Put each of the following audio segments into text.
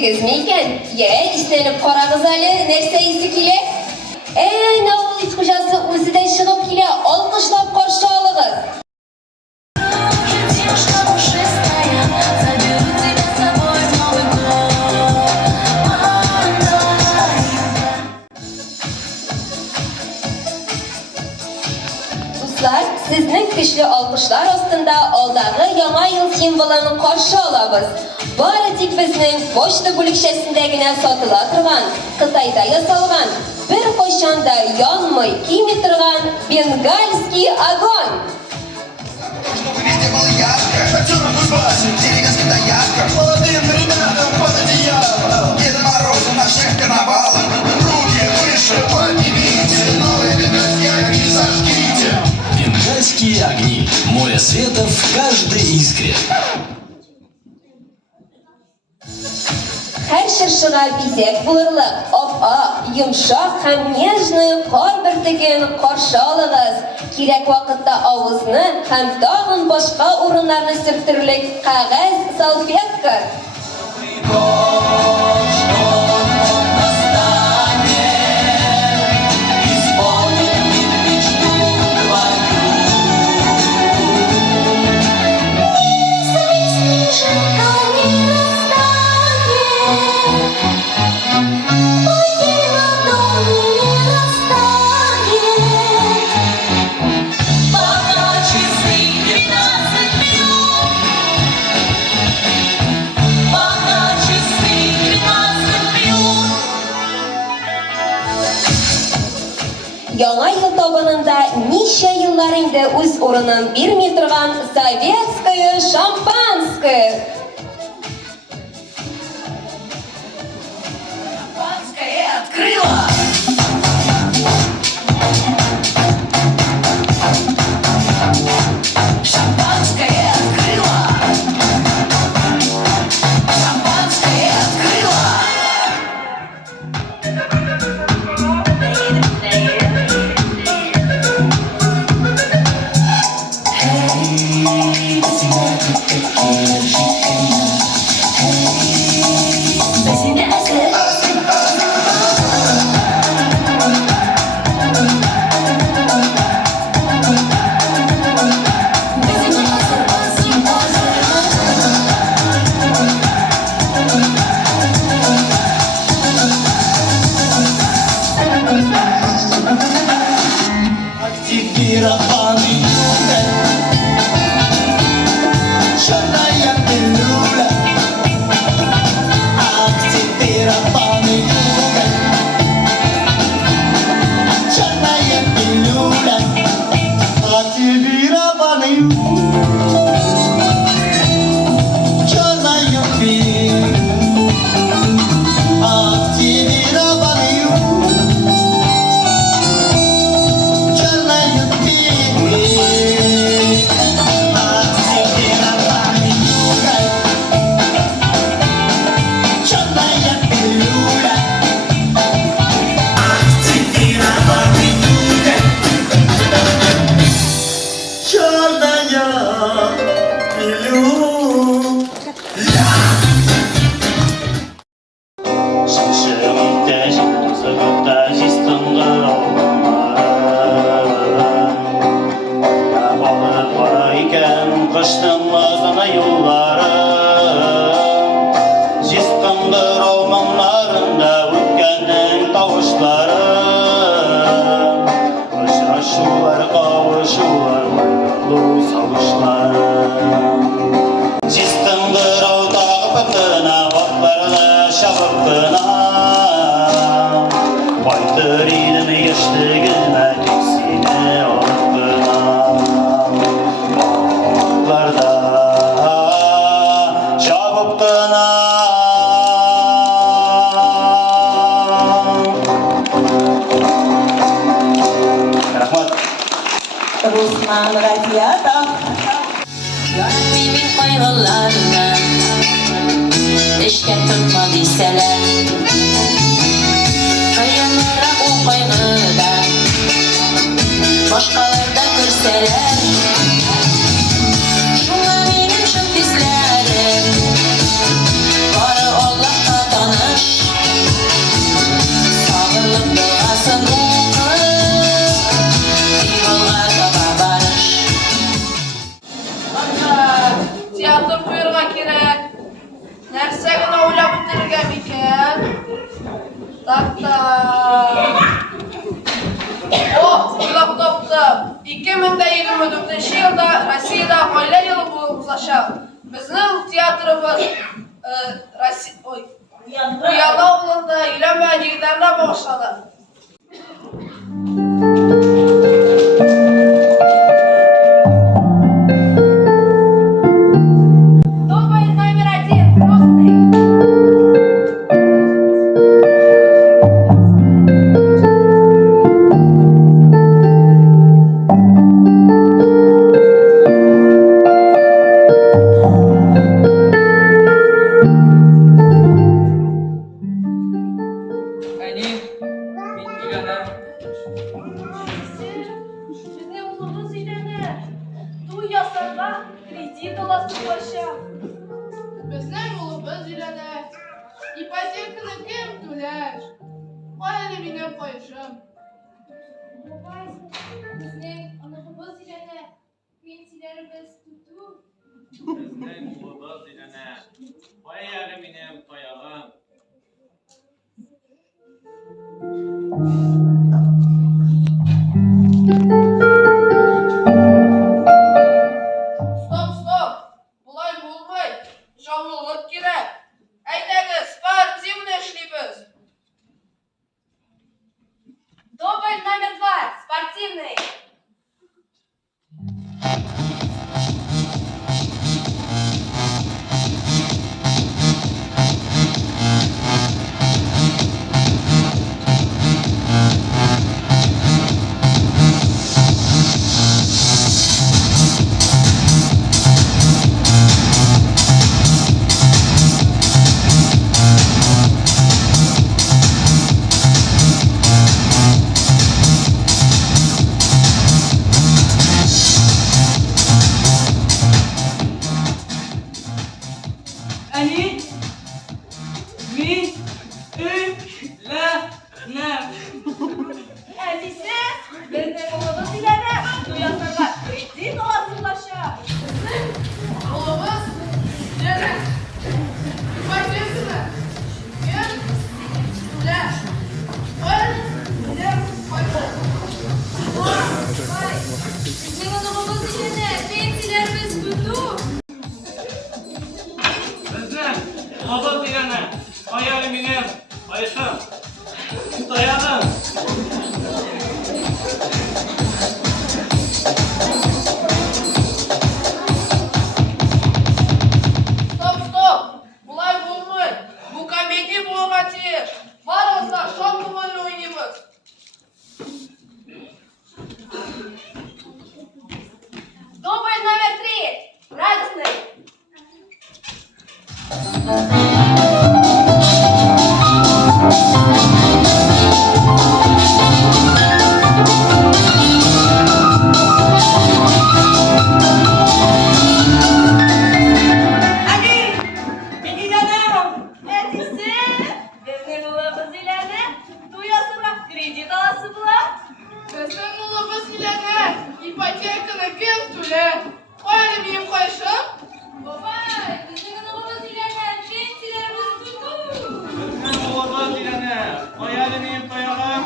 Bildiğiniz miyken? Ye, istenip karağız ali, nerse isi kile? Ne ol it hocası özüden шығып kile, alkışlap karşı alığız. Sizning kuchli alqishlar ostida oldagi yangi yil simvolini qarshi olamiz. Bari tik bizning boshli bo'lakchasindagina sotila turgan, Xitoyda yasalgan, bir qo'shonda yonmay kiymi turgan bengalskiy огонь. Бенгальские огни. Море света в каждой искре. Her şırşığa bizek bulurluk, yumşak hem nежный qor birtigini qarşı alığız. Kirek vaqtda ağızını hem dağın başqa o'rinlarni sürtürlük qog'oz salfetkir. Яңа ел табынында ничә еллар инде үз урынын бирми торган советское шампанское. Шампанское открыла! Шампанское открыла! Шампанское открыла! Rusman Radiyatov. Görmemin kaygılarına eşke tutma deseler, kıyınıra o kaygıdan başkalarda görseler, şuna benim şu pislerim bari Allah'a 2024 yılda Rossiyada oila yılı bu uzlaşaq. Bizning teatrimiz Uyala oğlunda İrem ve Yiğiden'le bağışladı. Дубль номер 1. Грустный. Bizning ulug'imiz uylanadi. To'y yasaga kredit olasiz boshqa. Bizning ulug'imiz uylanadi. İpotekani kim to'lar? Qo'yali mening qo'yishim. Bizning ulug'imiz uylanadi. Pensiyalarimiz tutu. Bizning ulug'imiz uylanadi. Qo'yali mening toyog'im. Stop. Bulay bulmay. Şovuluk kerak. Aytag'iz, sportivniy ishlaymiz. Дубль номер 2. Спортивный. Ali, bir, üç, la, ne? Әдисі, біздің улыбыз үйләнә. Той ясарга кредит оласыз boshqa. Ulug'imiz uylanadi. İpotekani kim to'lar? Qo'yali mening qo'yishim. Bizning ulug'imiz uylanadi. Pensiyalarimiz tutu. Bizning ulug'imiz uylanadi. Qo'yali mening qo'yishim. Toyog'im. Stop. Bulay bulmay. Bu komediya bo'lgan tez. Barımızda şok kumanlı oynayımız. Дубль номер 3. Радостный. Ali, bir gidelim. Әдисі, біздің улыбыз үйләнә. Той ясарга кредит оласыз була. Bizning ulug'imiz uylanadi. İpotekani kim to'lar? Qo'yali mening qo'yishim. Бабай, біздің улыбыз үйләнә. Pensiyalarimiz tutu. Bizning ulug'imiz uylanadi. Qo'yali mening toyog'im.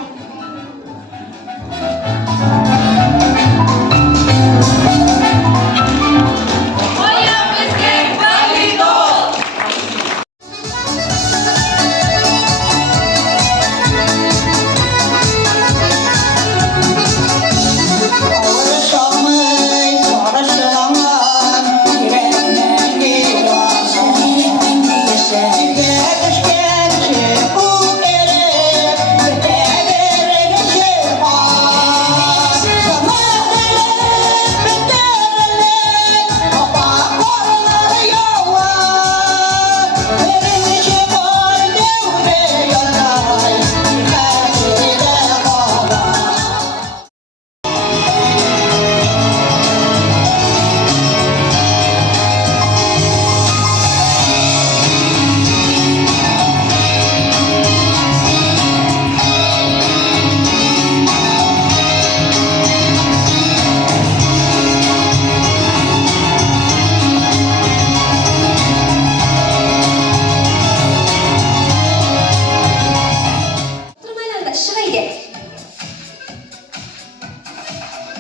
Qo'ya bizga validol. Alışalmış, barışılanlar,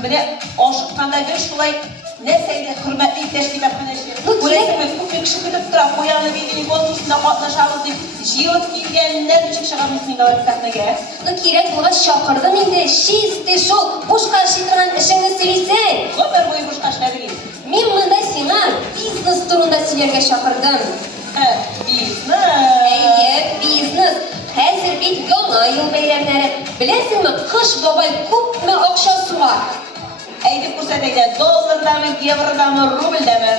Mine aşıktan bir şulay ne seydi hürmetli teşkil etmeneşleri. Bu resmi bu kişi gidip duran koyanı bildiğini konusunda katlaşağımız deyip jiyot giygenler için şakamızın da var sahneye. Ну керек булган шакырдым инде. Шисте шул. Бушка шитырган эшеңне сөйлисең. Ömer boyu boş kaşları değil. Мин монда сиңа бизнес турында сөйләргә чакырдым. Бизнес. Әйе, бизнес. Хәзер бит яңа ел бәйрәмнәре. Беләсеңме, Кыш бабай күпме акча суга? Әйтеп күрсәтәйдә, доллардамы, евродамы, рубльдәме?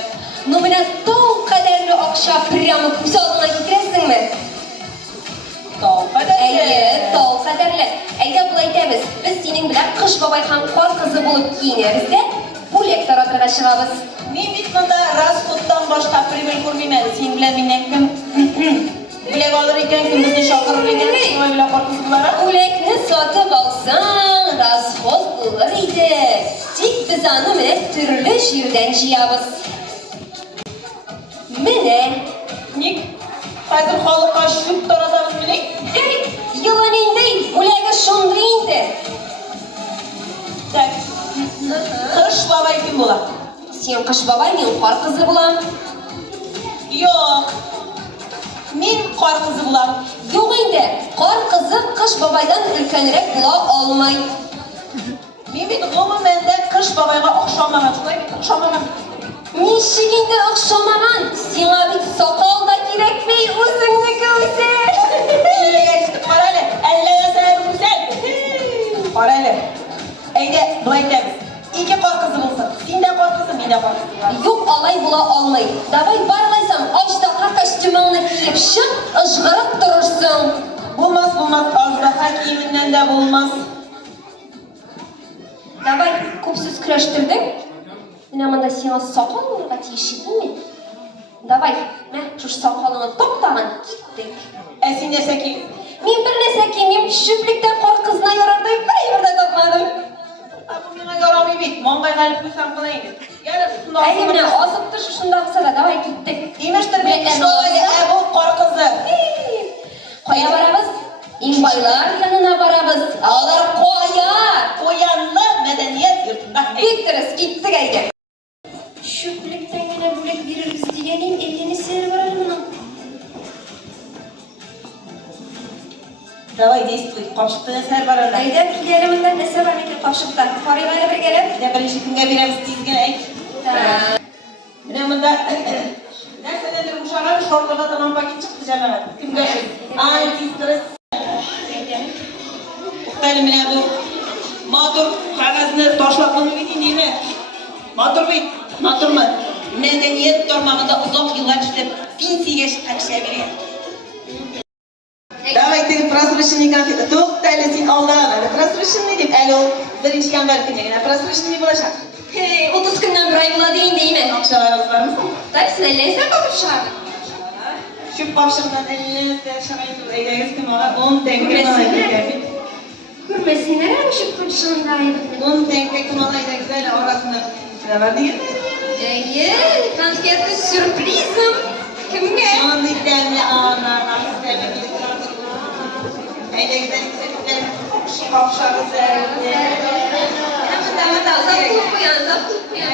Ну менә тау кадәрле акча прямо күз алдына китерәсеңме? Тау Әйе, тау кадәрле. Әйдә булай итәбез. Без синең белән Кыш бабай һәм Кар кызы булып киенәбез дә, бүләк таратырга чыгабыз. Мин бит монда расходтан башка прибыль күрмим. Син белән миннән кем бүләк алыр икән, кем безне чакырыр икән, шулай белән кар кызы булара. Бүләкне сатып алсаң, расход булыр иде. Тик без аны менә төрле җирдән җыябыз. Менә Ник? Хәзер халыкка шук таратабыз мени? Йылын инде, бүләге шундый инде. Так. Кыш бабай кем була? Син Кыш бабай, мин Кар кызы булам. Юк. Мин кар кызы булам. Юк инде, Кар кызы Кыш бабайдан өлкәнрәк була алмый. Мин бит гомумән дә Кыш бабайга охшамаган, шулай бит охшамаган. Ничек инде охшамаган? Сиңа бит сакал да кирәкми, үзеңнеке үзе. Кара әле, әллә сәбәп күрсәт. Кара әле. Әйдә, булай итәбез. Ике кар кызы булсын. Син дә кар кызы, мин дә кар кызы. Юк, алай була алмый. Давай бармайсам, аждаһа костюмыңны киеп чык, ыжгырып торырсың. Булмас, аждаһа киеменнән дә булмас. Давай, күп сүз көрәштердең. Менә монда сиңа сакал булырга тиеш идеңме? Давай, мә, шуш сакалыңны токтаган, киттек. Син нәрсә киеп? Мин бер нәрсә киемим, шүплектә кар кызына ярардай бер дә тапмадым. Бу миңа ярамый бит. Маңгайга алып куйсам кына инде. Ярар, шунда Әйе, менә азыктыр шушында булса да, давай киттек. Имештер бит, шулай бу кар кызы. Кая барабыз? Иңбайлар янына барабыз. Алар кая? Куянлы мәдәният йортында. Биттiriz, киттек әйдә. Шүплектән генә бүләк бирербез дигәнем, әллә нәрсәләр бар әле моның? Давай действуй. Капшыкта нәрсәләр бар анда? Әйдә, киләле монда нәрсә бар микән капшыкта? Карыйм әле бергәләп. Дә беренче кемгә бирәбез тиз генә әйт. Менә монда нәрсәләрдер бушаган шортлыга тамам пакет чыкты җәмәгать. Кемгә шул? Ай, тиз кырыс. Туктале менә бу матур кагазны ташлап булмый бит инде. Матур бит, матурмы? Мәдәният тармагында озак еллар эшләп пенсиягә чыккан кешегә биргән. Давай ты просроченный конфет. Туктале син алдагы. Просроченный дип әле ул беренче январь көнне генә просроченный булачак. 30 көннән бер ай була дигән инде. Акчаларыбыз бармы соң? Так, сәләйсә капшар. Şu kapşırdan eline şarayı eyleriz ki bana 10 tenge kumala Күрмәсеннәр әле şu капшырында. 10 tenge kumalayla güzel arasında sıra var değil mi? Әйе, конфеты с сюрпризом. Кемгә? Şanlı demli ağlar, nasıl demek ki eyle güzel güzel kapşarı zerli. Tamam, zavqlı qo'yan, zavqlı qo'yan.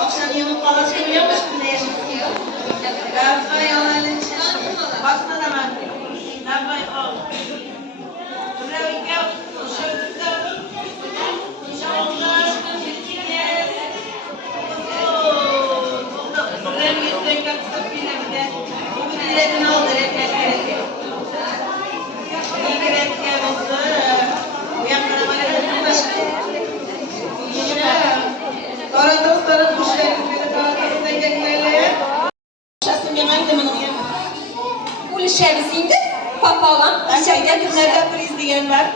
Akşam yemek kalası biliyormuş mu ne yaşıyor? Davay al elin Baksana da ben. Davay al. Buraya gel. Үлешәбез инде, папалам. Әйдә, кемнәрдә приз дигән бар?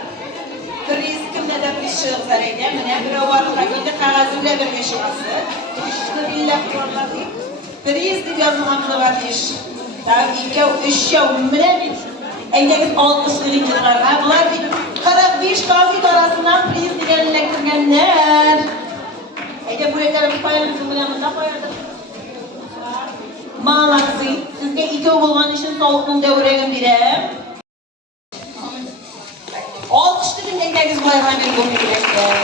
Приз кемнәрдә приз чыгызлар әйдә. Менә берәү бар, инде кагаз белән бергә чыгасы. Шуны билләп куарлар дип. Приз дип язылган булыр диш. Так, 2-3 менә бит. Әйдәгез 60 литрларга. Булар бит 45 конфет арасыннан приз дигән эләктергәннәр. Әйдә, бүләкләрне куялım, бүләкләрне куялım. Молодцы. Sizge ikov bo'lgan uchun sovuqning davragini berem. Olqishni dinlegingiz bayram berib o'tdingizlar.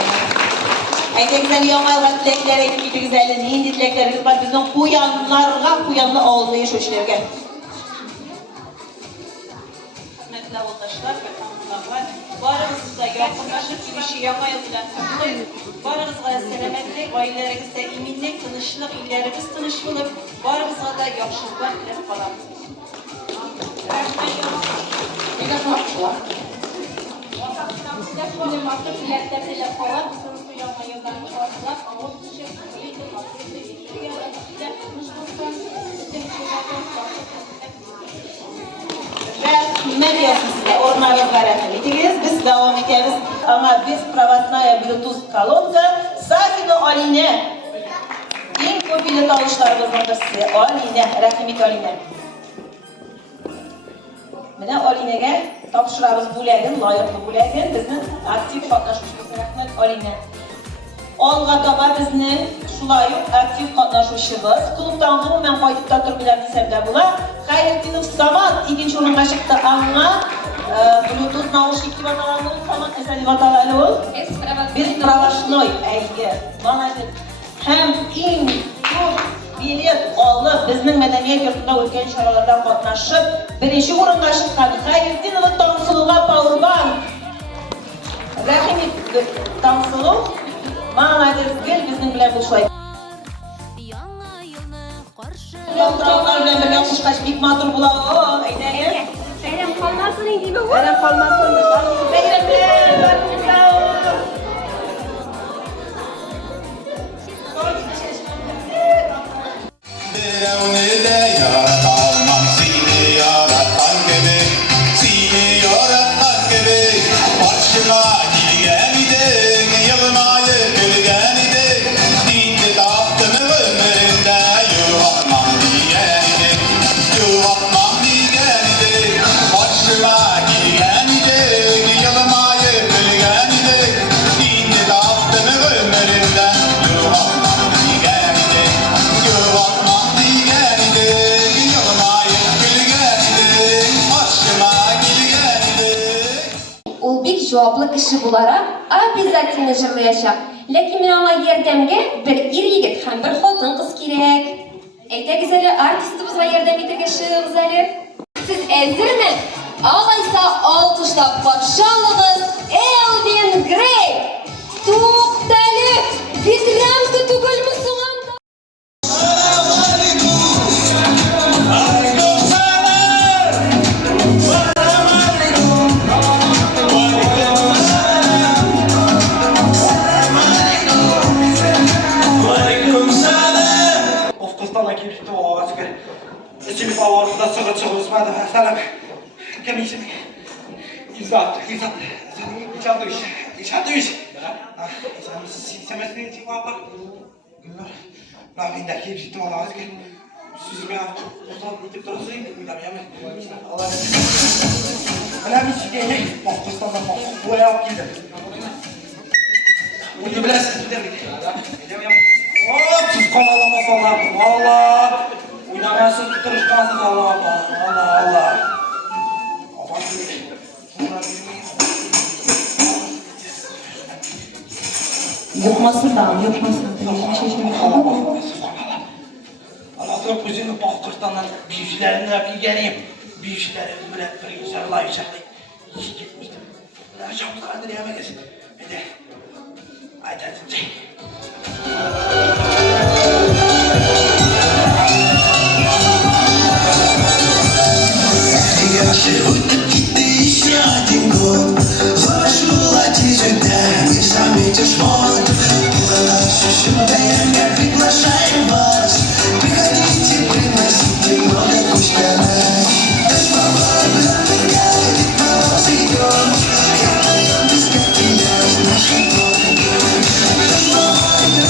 Aytagizlar yo'qolgan tilaklar aytib ketdingizlar. Nindi tilaklarimiz bor bizning qo'yanlarga qo'yanni oldida yashovchilarga. Hurmatli yoldaşlar ve tanrılar, barınızda yakınlaşıp girişi yamayı bilen kutlayın. Barınızda selametlik, ailelerinizde iminlik, tınışlık, illerimiz tınış bulup, barınızda da yakışıklar dilep kalan. Ne diyorsunuz size? Ormanınız var efendim. Biz devam ederiz. Ama biz Pravosnaya Bluetooth kolonka Safino Aline. En ko'p bilet alışlarımızdan birisi. Aline. Rahimit Aline. Mana Aline'ga topshiramiz bo'ladi, loyiqli bo'ladi. Bizni aktiv qatnashuvchimiz rahmat Aline. Olg'a topa bizni shular aktiv qatnashuvchimiz klubdan umuman qaytib turiblar desam bo'lar. Xayriddinov Samad ikkinchi o'ringa chiqdi, ammo Bluetooth naushnikni bataralni Samad esali bataralni. Biz Pravosnoy ayga. Mana ham eng ko'p bilet olib bizning madaniyat yurtida o'tgan charalarda qatnashib, birinchi o'ringa chiqqan Xayriddinov Tansulga Powerbank. Rahimit Tansulov Молодец, gel bizning bilan bo'lishaydi. Yoltiroqlar bilan birga qo'shqash bek motor bo'ladi. Aytaylik. Bayram qolmasin deydi. Bayram qolmasin. Bayram bilan Birovnida yoratalmam, seni yoratan gibi, seni yoratan gibi. Başıma gelgen idin, yılmayıp gülgen idin. Dindi tahtını ömrümde yuvatmam diyen idin, yuvatmam diyen idin. Başıma gelgen idin, yılmayıp gülgen idin. Dindi tahtını ömrümde yuvatmam diyen idin, yuvatmam diyen idin. Yılmayıp gülgen idin, başıma gelgen idin. Ул бик җаваплы кеше буларак, обязательно җырлаячак. Ләкин миңа аңа ярдәмгә бер ир-егет һәм бер хатын-кыз кирәк. Әйтәгез әле, артистыбызга ярдәм итәргә чыгыгыз әле. Сез әзерме? Алайса, алкышлап каршы алыгыз, Элвин Грей. Туктале, ветрянка түгелме соң анда? Ofkastan kelib ketdi og'asiga. Ichimlik ovorizda sig'ib chiqmasmadi. Salam. Kim ishim? İzzat. İçadış. Sen semesini çıkma bak. Günler. Rabinda kelib ketdi og'asiga. Siz bilan o'zim yetib turasiz, uylamayman. Allah. Ana bir şey Ofkastan bu ayoq keldi. Uyni bilasiz, dedik. Hop, siz qonalamasanlar, vallah. Uynamaysiz, turishqansiz, Allah. Yo'qmasin da, yo'qmasin. Allah to'rt o'zini boqtirtandan buyuklarni bilganim, buyuklarimiz bilan birga sarlayacak. Hiç gitmeydim. Çok kadar yemeyiz. Bir de aytadi. Ötüp gitti еще один год. Хочешь молотить сюда, не заметишь мод. Было наше чудо, мы приглашаем вас. Приходите, приносите много вкусного. Без повода, горит мороз идет. Я моем без капеля, наши годы. Без повода,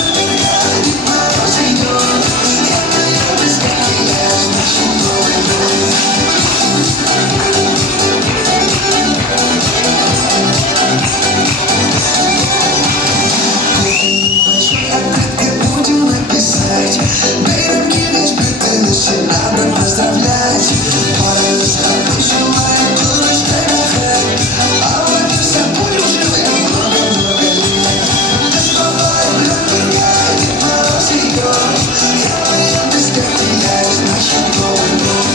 все надо поздравлять. Парочка желает курочь дорогая, а вот и собой живем много-много лет. Доставай, дорогая, Дед Мороз идет, я мою без теряюсь нашим новым дом.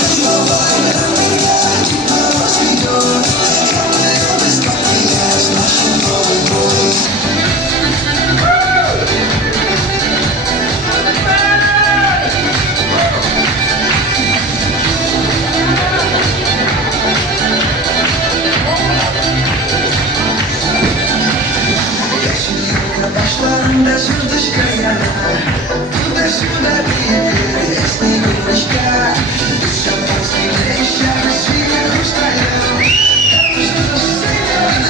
Доставай, дорогая, Дед Мороз идет, я мою без теряюсь нашим новым дом. Başlarında sürdüş kayalar, tуда-сюда бегали снегурочка. Шампанский блещет, свинья хрусталем, это что сцена,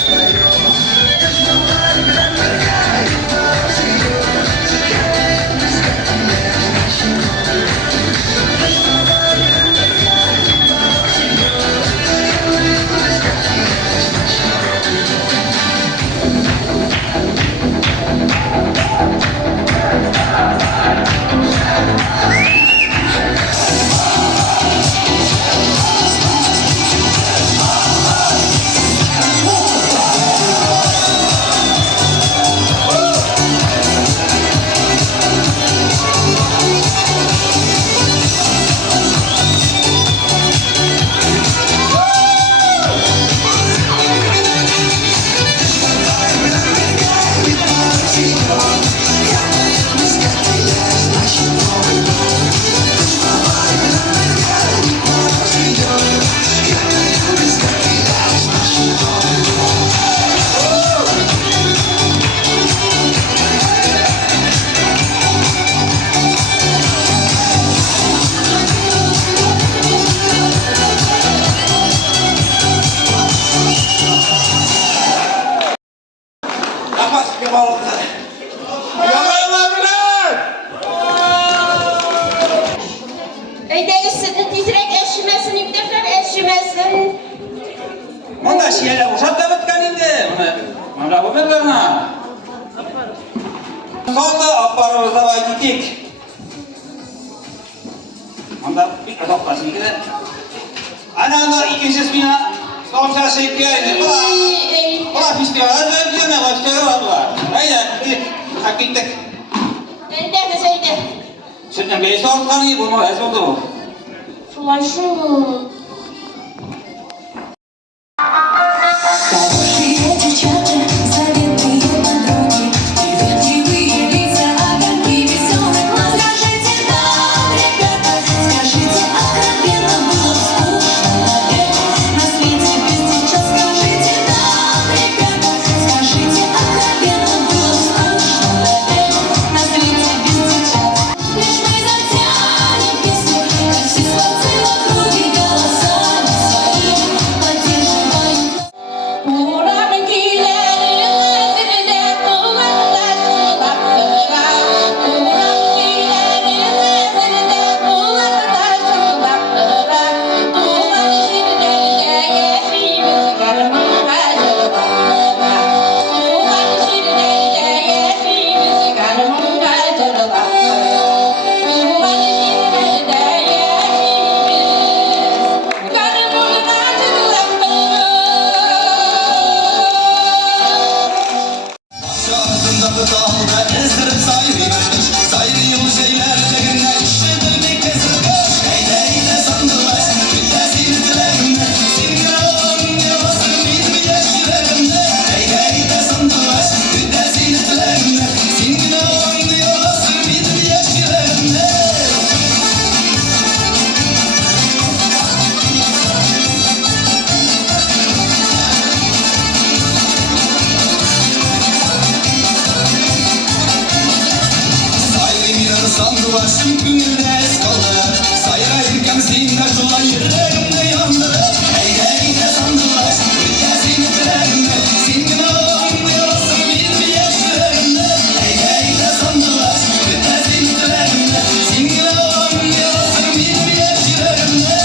споем. Доставай, дорогая, Дед Мороз идет, я мою без теряюсь нашим новым дом. Доставай, дорогая, Дед Мороз идет, я мою без теряюсь нашим новым дом. Yapmaz bir balonda. Yamayılabilir! Öydeysin, tizrek eşimesin, iptekler eşimesin. Manda şeyler uşak da bitken indi. Manda bu bedlerine. Sonda apparımızda var gittik. Manda bir adoklasın ikide. Ana ikinci bina. Komşa şekliydi. Ulan festivalde bir yana başları vardılar. Hayır, hak ettik. Öydeydi, söyde. Sütten beş ortadan iyi bulma, ez oldu bu. Şulay şu. Хорошие девчата, заветные подруги, приветливые лица, огоньки веселых глаз. Скажите нам, ребята, скажите откровенно, было скучно навек на свете без девчат. Скажите нам, ребята, скажите откровенно, было скучно навек на свете без девчат. Лишь мы затянем песню, как все слова в округе голосами своими поддерживаем. Ardında dağda ezdirip sayrıymış. Sayrı yolu şeylerle günler işledir bir kez ırkış. Eyle sandılar, gülle sildilerinde. Sinir ağam yavasın bir yaşlarında. Eyle sandılar, gülle sildilerinde. Sinir ağam yavasın bir yaşlarında. Sandılar gününde es kaldı. Sayarken sinir şulan yüreğimde yandı. Eyle sandılar, gülle sildilerinde. Sinir ağam yavasın bir yaşlarında. Eyle sandılar, gülle sildilerinde. Sinir ağam yavasın bir yaşlarında.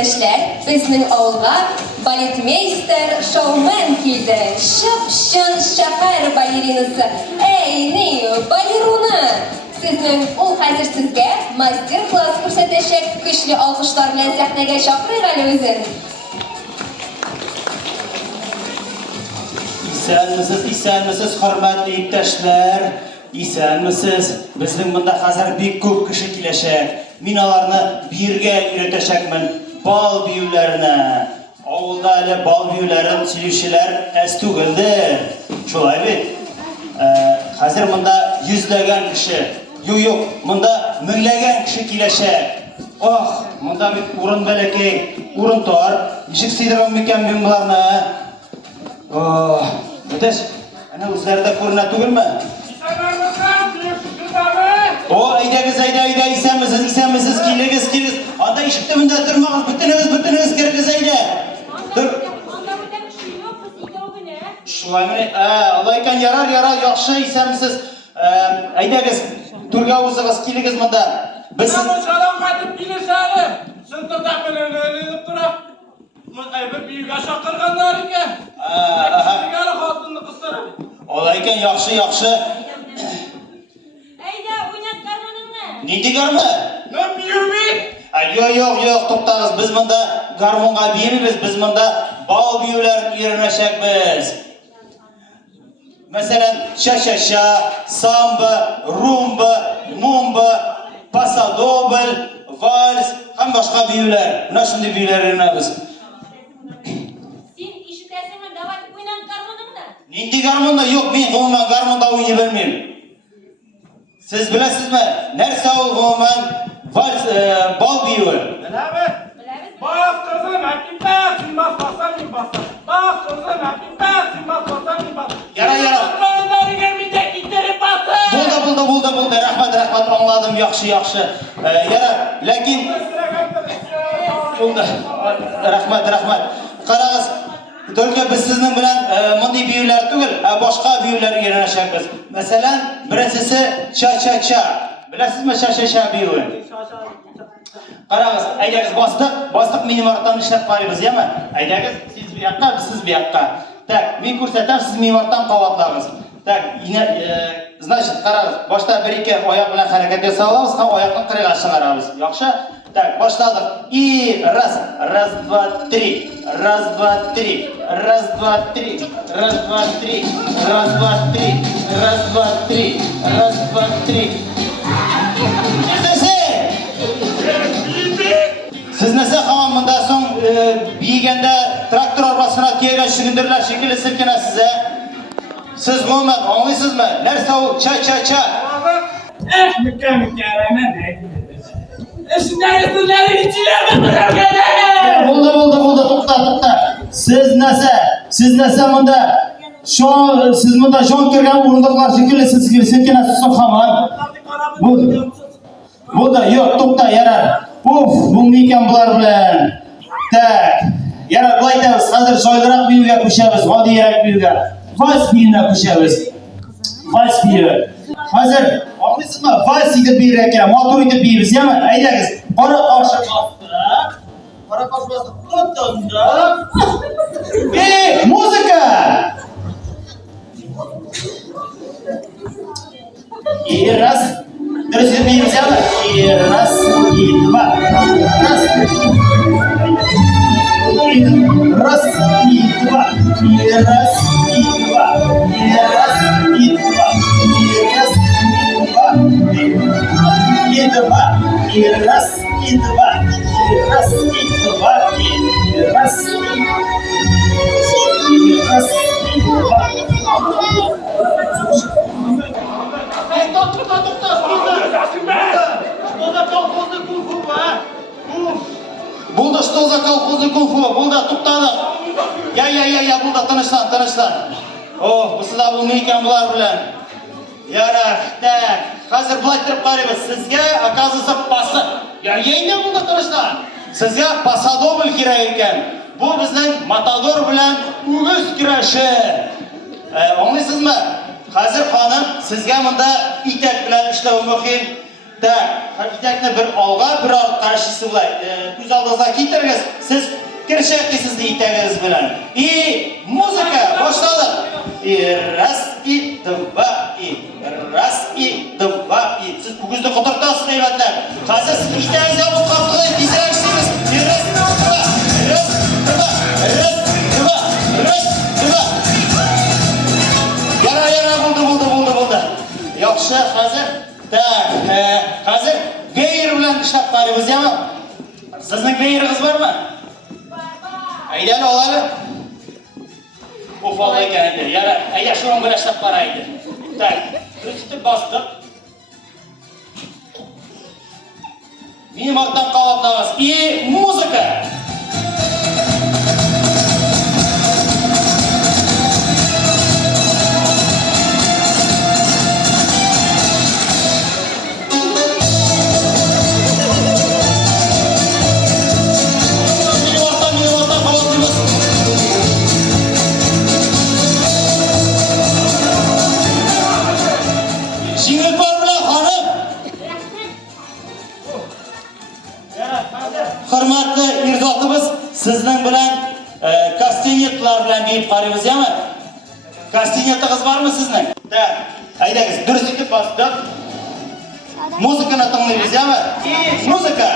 Yurttaşlar, bizning avulga baletmeyster, showman keldi. Shapshan shahar balerinasi. Ey, baleruna! Sizning u hozir sizga master klass ko'rsatishak kuchli olqishlar bilan sahnaga chaqiraylik o'zin. İsənmisiz, hörmətli yurttaşlar? İsənmisiz? Bizning bunda hozir bek ko'p kishi kelishak. Men ularni birga o'rgatashakman bal biyularini. Avulda hali bal biyularini siluvchilar az tug'ildi. Shulay bit. Hozir bunda yuzlagan kishi, yo'q, bunda minglagan kishi kelishak. Oh, bunda bir o'rin balakay, o'rin tor. Nishik siydirgan ekan men bularni? Oh, Ödeş, ana o'zlarida ko'rinadi tug'ilmi? O, aydagiz, isamisiz, keligiz. Anda eshikda bunda turmag'iz, butunimiz kirgiz ayda. Tur. Shulaymi? Alloh ekan yarar, yaxshi isamisiz. Aydagiz, turga o'zig'iz, keligiz bunda. Biz Salom qaytib kelishadi. Sintirda bilan o'ylab turib. Bir büyük aşağı qilganlar ekan. Sigara xotinni qistirib. Alloh ekan yaxshi. Ayda o'ynab garmonimni. Nega garmon? Ne büyümi? Yo'q, to'xtag'iz. Biz bunda garmonga biyimiz, biz bunda bal biyularni o'rganashakmiz. Masalan, cha-cha-cha, samba, rumba, mumba, pasadobl, vals, ham boshqa biyular. Mana shunday biyular o'rganamiz. Sen eshitasanmi, davat o'ynab garmonimni. Nindi garmonda yo'q, men umuman garmonda o'ynay bilmayman. Siz bilasizmi? Narsa u umuman vals, bal biyuvi. Bilami? Bak kızım hakimden simbas basan mi basan. Bak kızım hakimden simbas basan mi basan. Yara. Kızları gelmeyecek gitleri basın. Buldu. Rahmat, anladım. Yaxshi. Yara, lakin buldu. Rahmat. Qarag'iz, to'g'ri biz sizning bilan bunday biyular tugul, boshqa biyular o'rganashamiz. Masalan, birinchisi cha-cha-cha. Bilasizmi cha-cha-cha biyuvi? Qarag'iz, aydagiz bosdiq minimordan ishlab qo'yamiz, yami? Aydagiz, siz bu yoqqa, siz bu yoqqa. Tak, men ko'rsatam, siz minimordan qovotlaymiz. Tak, значит, qarag'iz, boshda 1-2 oyoq bilan harakat jasalamiz, ham oyoqni qirg'iga chiqaramiz. Yaxshi? Так, boshladik. И раз, 2, 3. Раз, 2, 3. Раз, 2, 3. Раз, 2, 3. Раз, 2, 3. Раз, 2, 3. Раз, 2, 3. Siz nasa hamon bundan so'ng biyiganda traktor arabasini kiyagan shigindirlar shekilli silkinasiz. Siz umuman anglaysizmi? Narsa u cha-cha-cha. Mükemmel. Şundan sizlerin içilerine bırakın. Buldu, to'xta. Siz nasa bunda siz bunda jon kirgan o'rindiqlar shekilli silkinasiz hamon. Buldu, yo'q, to'xta, yarar. Uf, bo'lmaykan bular bilan. Tak. Yarar, bu aytamiz, hozir joyliroq biyuga qo'shamiz, odiyroq biyuga. Vals biyuna qo'shamiz. Vals biyu. Hozir o'qisizmi? Vals deb birar ekan, motor deb biymiz, yami? Aydagiz. Qora qoshib bosdik. O'tda. Muzika! Раз. Друзья, мы взяли. И раз, и два. Раз. Раз, и два. И раз, и два. И раз, и два. И раз, и два. И раз, и два. И раз, и два. И раз, и два. Buldu, что за колхозный кунг-фу? Buldu, to'xtadik. Ya, buldu, tinchlan. Oh, bu sizlar bilmaykan bular bilan. Yarar, tak. Hozir bulay turib qaraymiz. Sizga oказывается pasa. Endi buldu, tinchlan. Sizga pasadobl kerak ekan. Bu bizning matador bilan o'g'iz kurashi. Anglaysizmi? Hozir xonim, sizga bunda itak bilan ishlash muhim. Haqiqatni bir olg'a, bir qarashisi bo'lay. Ko'z oldingizga keltirg'iz. Siz kirishasiz deytag'iz bilan. Muzika boshladi. Ras и два и раз и два и. Siz bugunni qo'tirtasiz deyaptilar. Hozir siz ikkitangizga bu qopni desangsiz. Ras два, ras два, ras два, ras два. Yana bo'ldi. Yaxshi, hozir hozir geyr bilan ishlab qaraymiz, yo'qmi? Sizning geyringiz bormi? Aydani olaylik. Ufol ekan endi. Yana ayda shu bilan ishlab qaraydi. Tak, birinchi bosdik. Meni maqtan qavatlaymiz. Muzika. Hurmatli irdotimiz, sizning bilan kastanetlar bilan berib qaraymiz, yo'qmi? Kastanetingiz bormi sizning? Aydangiz, durustlikni bosdik. Muzikani tinglaymiz, yo'qmi? Muzika.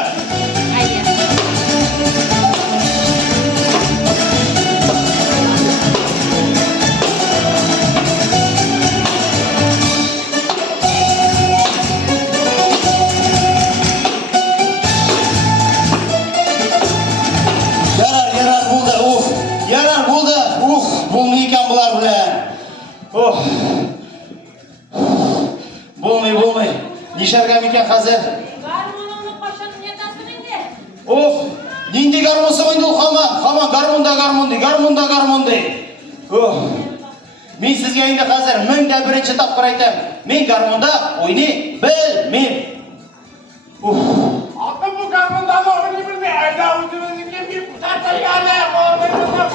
Bo'lmaykan bular bilan. Bo'lmay. Nishargam ekan hozir. Garmonimni qo'shib netasini endi. Nindi garmonsi o'yndi hamon garmonda. Men sizga endi hozir 1001 topqir aytaman. Men garmonda o'ynay bilmayman. Ota bu garmonda o'ynay bilmay. Ayda o'zingizga bir tartayana, o'ynayman.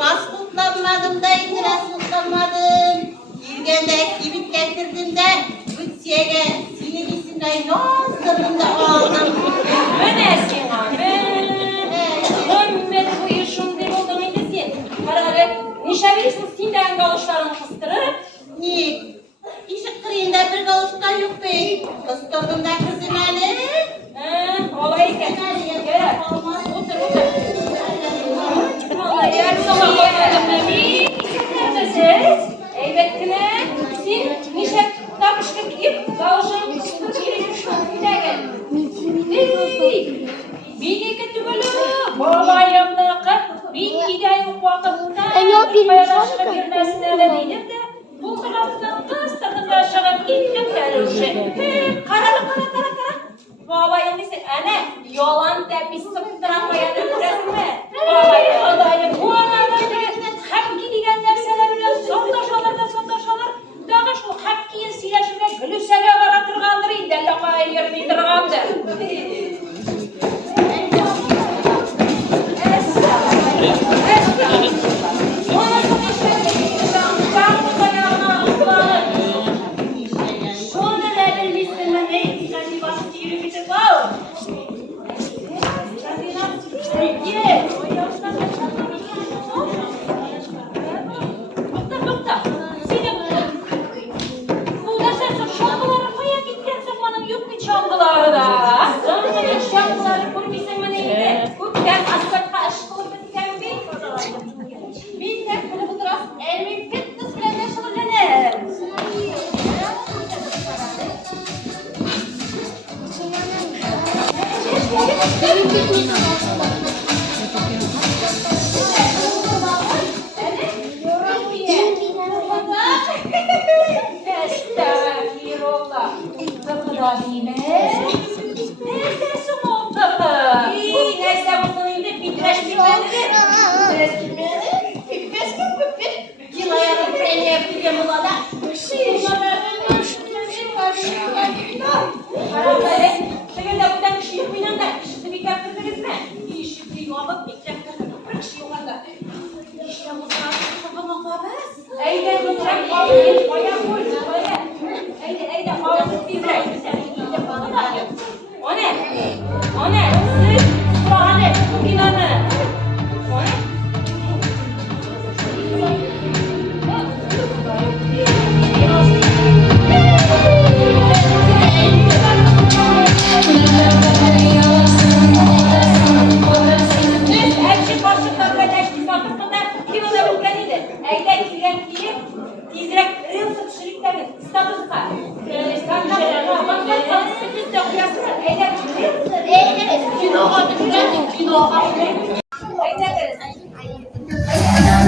Asıltlanmadım da indir asıltlanmadım. Girgende kibit getirdim de Bütsiyege sinirisinden yozdırdım da aldım. Önesin abi. Ömmet bu işin de olduğunu indesin. Kararı nişe verirsin sinden kalışlarını kıstırıp. Niye? İşi kırıyında bir kalışkan yok bey. Kıstırdım da kızım hani. Olay gel. Gel. Otur otur. Vallahi yarın sabah koyalım. Neredesiniz? Elbette. Sen nişe tapışkı giyip kalışını kıstırıp yere düştün. Bir daha gel. Bir iki tübülü. Babayımda kır. Bir gideyim vakıfta. Paylaşına girmesine de değilim de. Bu taraftan kıstırdım da aşağı gittim gelirse. Kara. Babayım ise anne yolan da bir sıktıran koyanım resmi. Babayım adayım bu anada hep gidigen derseler bile sondaşalar. Daha şu hepkiye sileşine gülüsege varatırgandır indelle bayılır bitirgandır. Estağfirullah. Tıpkıda yine. Neredesin o tıpkı? Neyse bunun yine bitleşmişleri. Yılayanın beni yapacağım ulada. Karamları, şimdi de buradan işi yapmayın da, şimdi bir kaptırdınız mı? İşi bir alıp bir kaptırdınız, bırak işi yukarıda. İşte bu saatte kafama kabız. Eyde kızrak, kavga, bayan koy, böyle. Eyde, kavga dizrek. O ne? Siz, sıra bu binanı. O ne?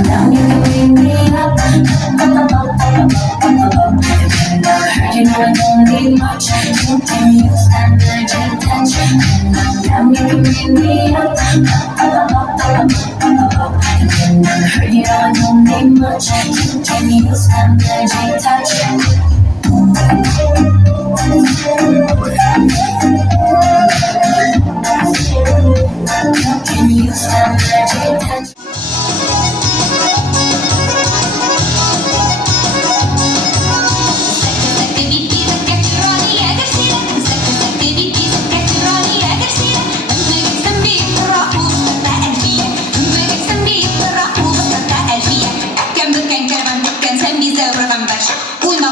Down, you can bring me up. You know I don't need much. You can use that magic touch. Down, you can bring me up. You know I don't need much. You can use that magic touch. Can use that magic touch.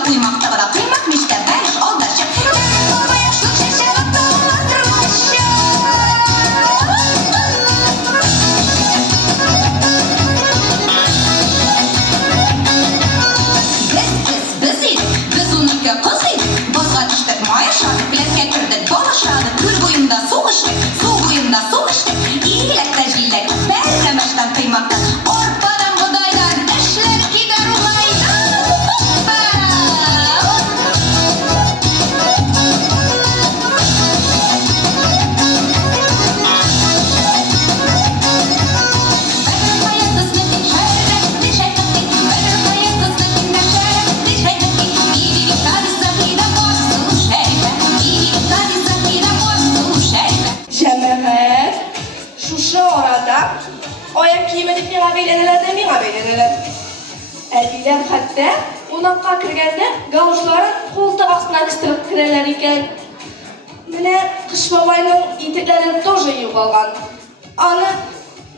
Uyumakta bana kıymakmış da ben oldaşım. Babaya şu şaşırıp Thank you. beyleneler demiyor beyleneler. Erkekler hatta onakka kirgende gavuşların koltuğu astına kıstırıp kireler iken. Mine kış babayının itikleri тоже yuvalgan. Anı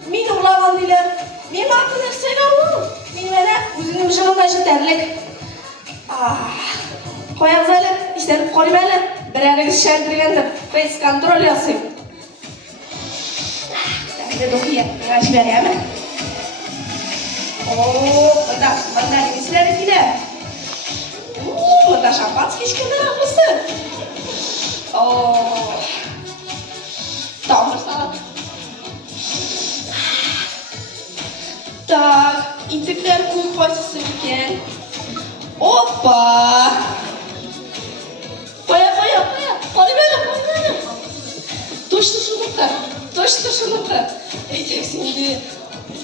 min uğlagan diler. Min aklını selamım. Min mene üzünüm jığına jeterlik. Koyağız öyle, işlerip koyayım öyle. Bireriniz şendirgendir. Face kontrol yazayım. Ben de dokuyayım. Kaç vereyim mi? Bunda işleri yine. Bunda şampanski işkenler aklısı. Tamam sana. Так, itikler kuyu koysusu iken. Hoppa! Koya. Koy böyle. Точно şunlukta. Tek şimdi.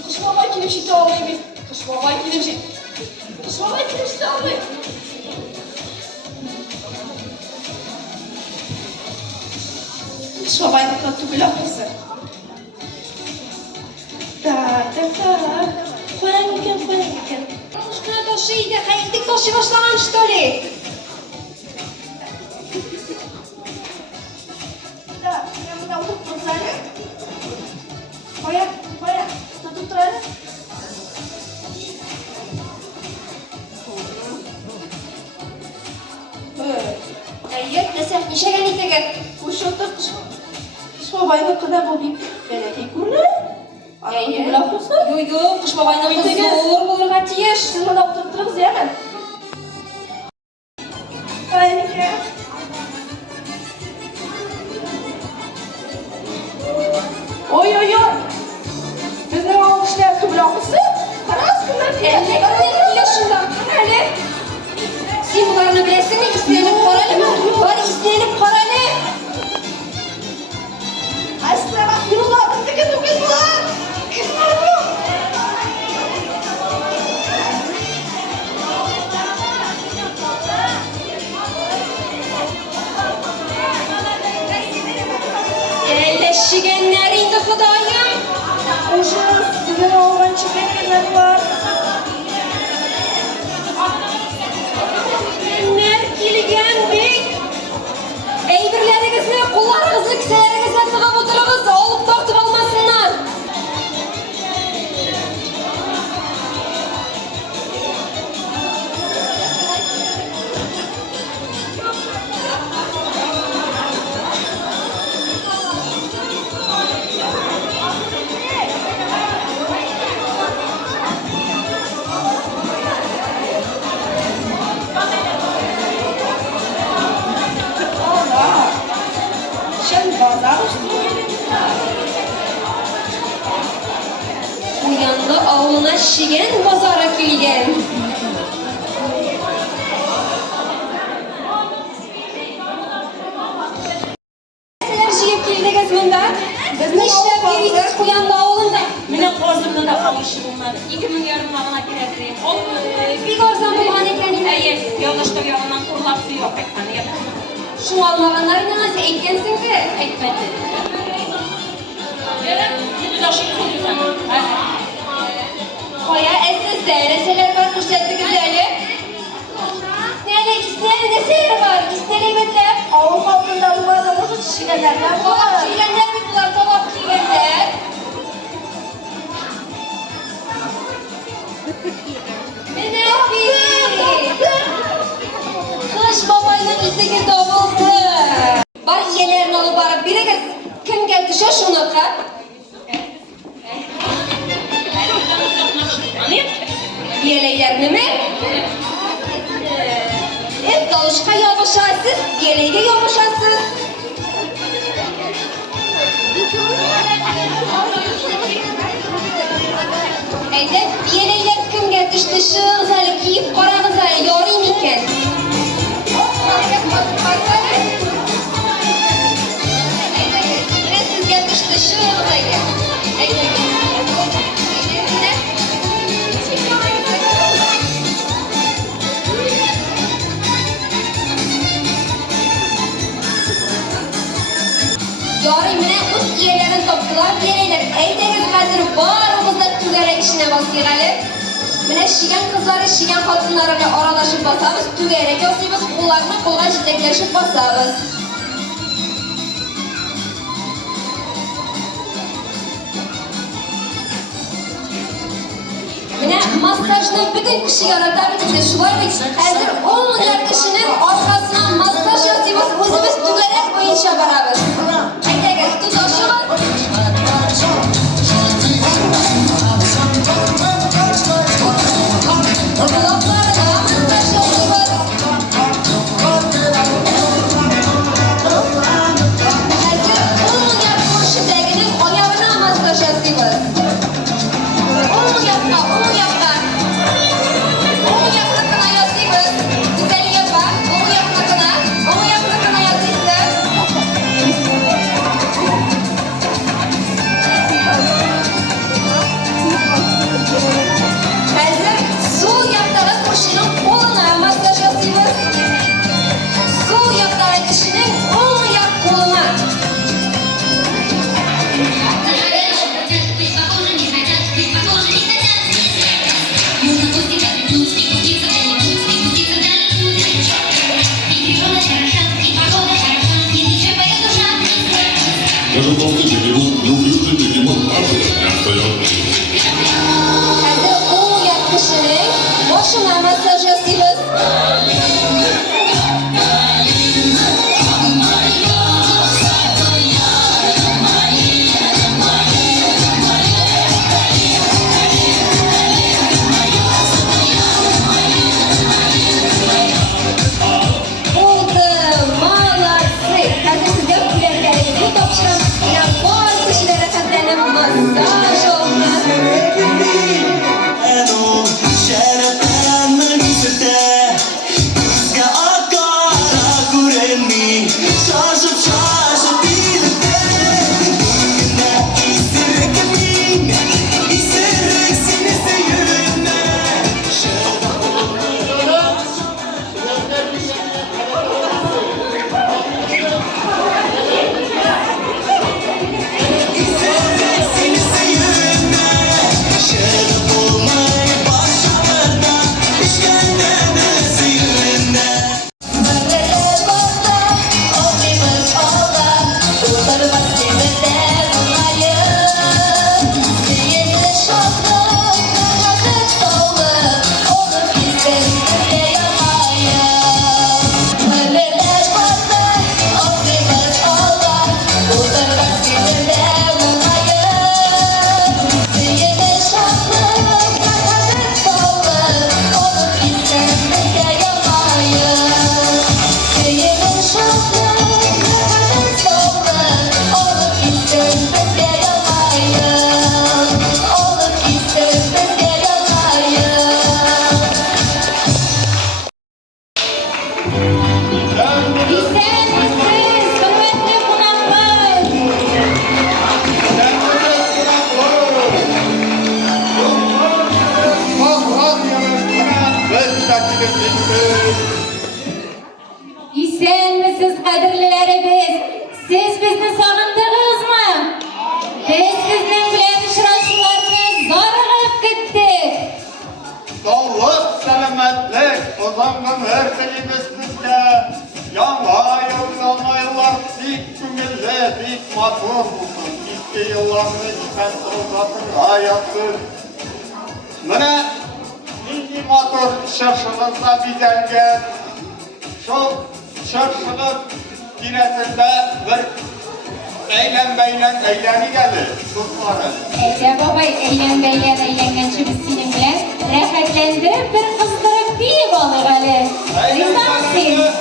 Kış babay kilimşiti almayayım. Kış babay kilimşiti almayayım. Kış babay katı bile kızı. Tak. Koyan iken. Şuna taşıydı, hayatlık taşı başlaman что ли? Так, я буду вот тут взяли. Koya. Tutup duralım. Hayır, nasıl? Nişe geldik de gel. Kış babayını kadar bu bir belediye kurulu. Ayı bırak olsun. Yo, kış babayla kız zor bulurga tiyiş. Siz bana oturtturuz ya ben. Kaynike. Oy. Bizden almışlar ki bırak olsun. Karas günler Elle kılıyor şundan. Hele. Sen bunlarını bilesin mi? İstenip paralı mı? Var istenip paralı. Aslına bak yürüler. Bizdeki dokuzlar. Kızlar bu. Elleşigenler indi Hudayım. Uşağız. Sizin oğlan çiftlikler var. Genler kilgen bek. Eybirlerinizni, kullarınızı, kiselerinizle tığa oturunuz. Olup tortup almasınlar. Sen bazar üstü. Bu yanda avluna şigen, bazara kilgen. Neler şiyip kildigez bunda? Nişlep giriysiz bu yanda avlunda. Mine kozumda da alışımlar. 2000 yarım alana kirezeyim. Bir görsen bu bahane kendine. Ey, yoldaşta yolundan kurulapsı yok ekmanı. Şu almaganlar ne nasıl ekkensin ki? Ekmedi. Biz aşık oluyorsan. Koya etsiz değerseler var kuşatı güzeli. Nene isneri neseleri var? İsneri betler. Avun altında bu arada boşu çişigenler var. Tabak çiğlenler mi bunlar? Tabak çiğlenler. Nene Kış babayla izdeki davuldu. Bar iyelerini alıp barıp birigiz. Kim geldi şunu kat? Yeleylerini mi? Hep dalışka yavaşarsız, yeleğe yavaşarsız. Eyde yeleyler kim geldi işte şu güzel giyip para güzel yorayım iken. Siz geldi işte şu güzel. Yarın yine üst üyelerin toplular, yeleyler. Eydeniz hazır var, o tügerek işine basıyıq əli. Mine şigen kızları şigen kadınlarına aralaşıp basabız, tügerek yosuyuz, kollarını kolga jitekleşip basabız. Mine masajını bütün kişi yaratabilecek de şu var mı? Hazır 10 milyar kişinin arkasına masaj yosuyuz, özümüz tügerek boyunca barabız. Aytayga, tutaşı var. Даже толстый бегемот, неуклюжий бегемот, правда, не отстает. Hazır 10 milyar kişinin boşuna masaj yosuyuz. İsenmisiz kadirlilerimiz, siz bizni sağındınız mı? Biz sizden bilen uçraşılarını zargıp gittik. Sağlık, selametlik, kazandım her şeyimizde. Yana yıllar dik cümle, dik matur olsun. İşte yıllarını içten uzatın hayatı. Mene, ninni matur şarşınızda bizelgen, şu şarşının diretinde bir eğleni geldi. Tutları. Ece babay eğlengençimiz senin bilen rehbetlendirip bir kızdırıp bir balık ali. Rizamsın.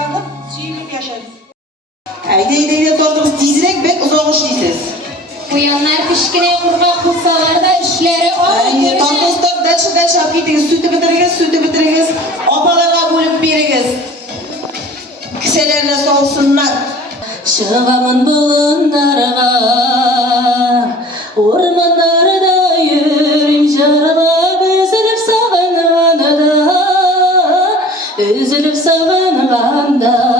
kazanıp suyunup yaşarız. Haydi dostumuz tezirek bek uzoq işleysiz. Bu yanlar pişkine kurma kılsalar da işleri Haydi dostum dalşıdan şap gitiniz, sütü bitiriniz. Opalarga bölüp beriniz. Kiselerine soğusunlar. Çıgamın bulunlarga ormanlarda yürüm jarlap üzülüp sağınğanda